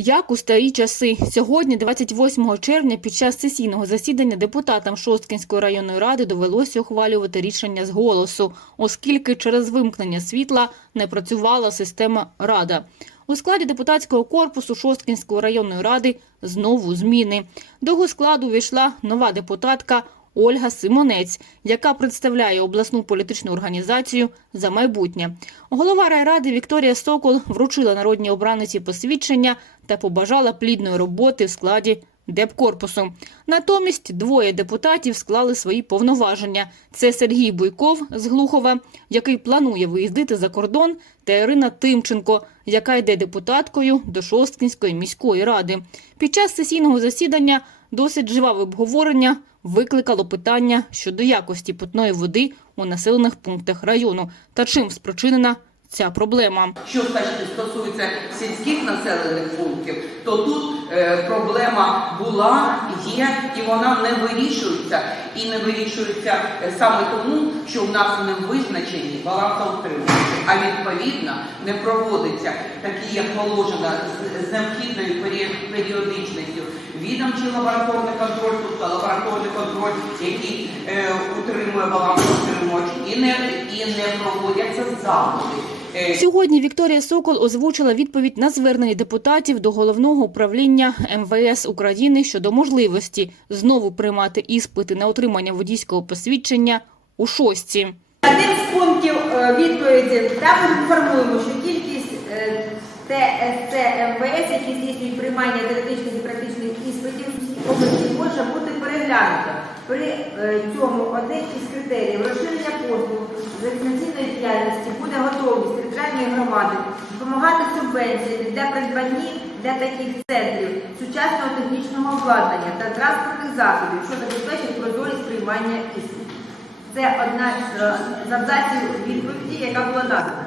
Як у старі часи, сьогодні, 28 червня, під час сесійного засідання депутатам Шосткінської районної ради довелося ухвалювати рішення з голосу, оскільки через вимкнення світла не працювала система рада. У складі депутатського корпусу Шосткінської районної ради знову зміни. До складу увійшла нова депутатка Ольга Симонець, яка представляє обласну політичну організацію за майбутнє. Голова райради Вікторія Сокол вручила народній обраниці посвідчення та побажала плідної роботи в складі депкорпусу. Натомість двоє депутатів склали свої повноваження. Це Сергій Буйков з Глухова, який планує виїздити за кордон, та Ірина Тимченко, яка йде депутаткою до Шосткінської міської ради. Під час сесійного засідання досить живаве обговорення викликало питання щодо якості питної води у населених пунктах району та чим спричинена ця проблема. Що стосується сільських населених пунктів, то тут е, проблема була, є і вона не вирішується. І не вирішується е, саме тому, що в нас не визначені балансоутримувачі, а відповідно не проводиться такі, як положено, з необхідною періодичністю. Відомчий лабораторний контроль, тобто лабораторний контроль, який е, утримує балансоутримувач, і не, і не проводяться заходи. Сьогодні Вікторія Сокол озвучила відповідь на звернення депутатів до головного управління МВС України щодо можливості знову приймати іспити на отримання водійського посвідчення у шостці. Один з пунктів е, відповіді там інформуємо, що кількість е, ТСЦ МВС, які здійснюють приймання теоретичних і практичних іспитів може бути переглянута. При е, цьому один із критеріїв розширення послуг з екстенційної діяльності буде готовність територіальної громади допомагати субвенціями для придбання для таких центрів сучасного технічного обладнання та транспортних засобів, що забезпечить прозорість приймання іспитів. Це одна е, з абзаців відповіді, яка була надана.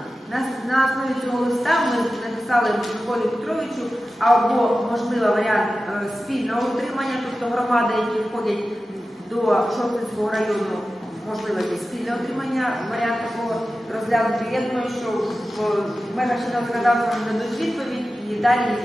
На, основі цього листа ми написали Миколі Петровичу або, можливо, варіант е, спільного утримання, тобто громади, які входять до Шостинського району, можливо, якесь спільне отримання варіант такого розглянути. Я думаю, що в межах чинного законодавства дадуть відповідь і далі,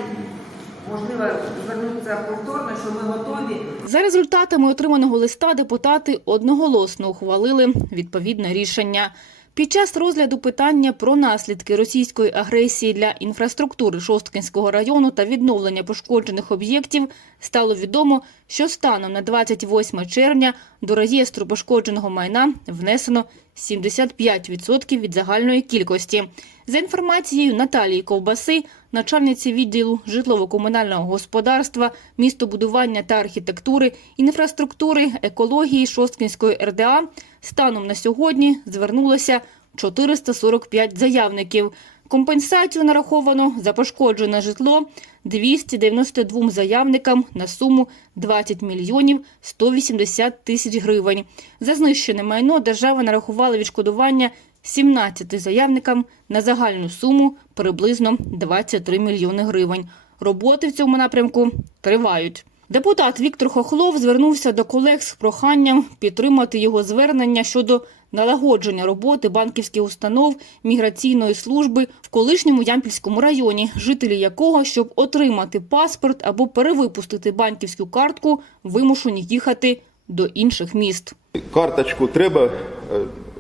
можливо, звернутися повторно, що ми готові За результатами отриманого листа депутати одноголосно ухвалили відповідне рішення. Під час розгляду питання про наслідки російської агресії для інфраструктури Шосткинського району та відновлення пошкоджених об'єктів стало відомо, що станом на 28 червня до реєстру пошкодженого майна внесено 75% від загальної кількості. За інформацією Наталії Ковбаси, начальниці відділу житлово-комунального господарства, містобудування та архітектури, інфраструктури, екології Шосткінської РДА, станом на сьогодні звернулося 445 заявників. Компенсацію нараховано за пошкоджене житло 292 заявникам на суму 20 мільйонів 180 тисяч гривень. За знищене майно держава нарахувала відшкодування 17 заявникам на загальну суму приблизно 23 мільйони гривень. Роботи в цьому напрямку тривають. Депутат Віктор Хохлов звернувся до колег з проханням підтримати його звернення щодо налагодження роботи банківських установ міграційної служби в колишньому Ямпільському районі, жителі якого, щоб отримати паспорт або перевипустити банківську картку, вимушені їхати до інших міст. Карточку треба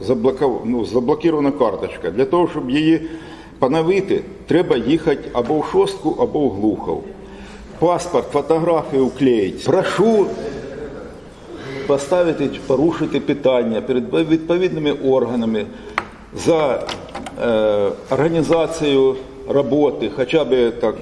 е, ну, заблокірована карточка. Для того, щоб її поновити, треба їхати або в шостку, або в Глухов. Паспорт, фотографію вклеїть. Прошу поставити, порушити питання перед відповідними органами за е, організацію роботи, хоча б так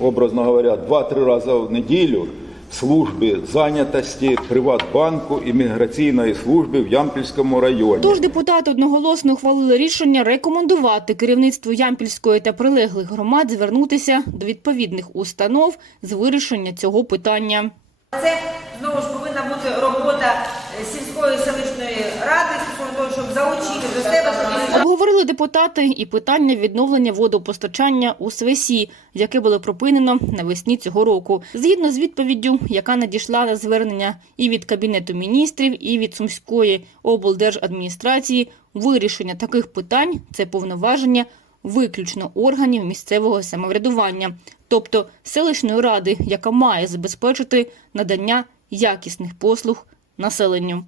образно говоря, 2-3 рази в неділю служби зайнятості Приватбанку і міграційної служби в Ямпільському районі. Тож депутати одноголосно ухвалили рішення рекомендувати керівництву Ямпільської та прилеглих громад звернутися до відповідних установ з вирішення цього питання. Це знову ж повинна бути робота е, сільської селищної ради, з того, щоб залучити до себе щоб Обговорили депутати і питання відновлення водопостачання у Свесі, яке було припинено навесні цього року. Згідно з відповіддю, яка надійшла на звернення і від Кабінету міністрів, і від Сумської облдержадміністрації, вирішення таких питань – це повноваження виключно органів місцевого самоврядування, тобто селищної ради, яка має забезпечити надання якісних послуг населенню.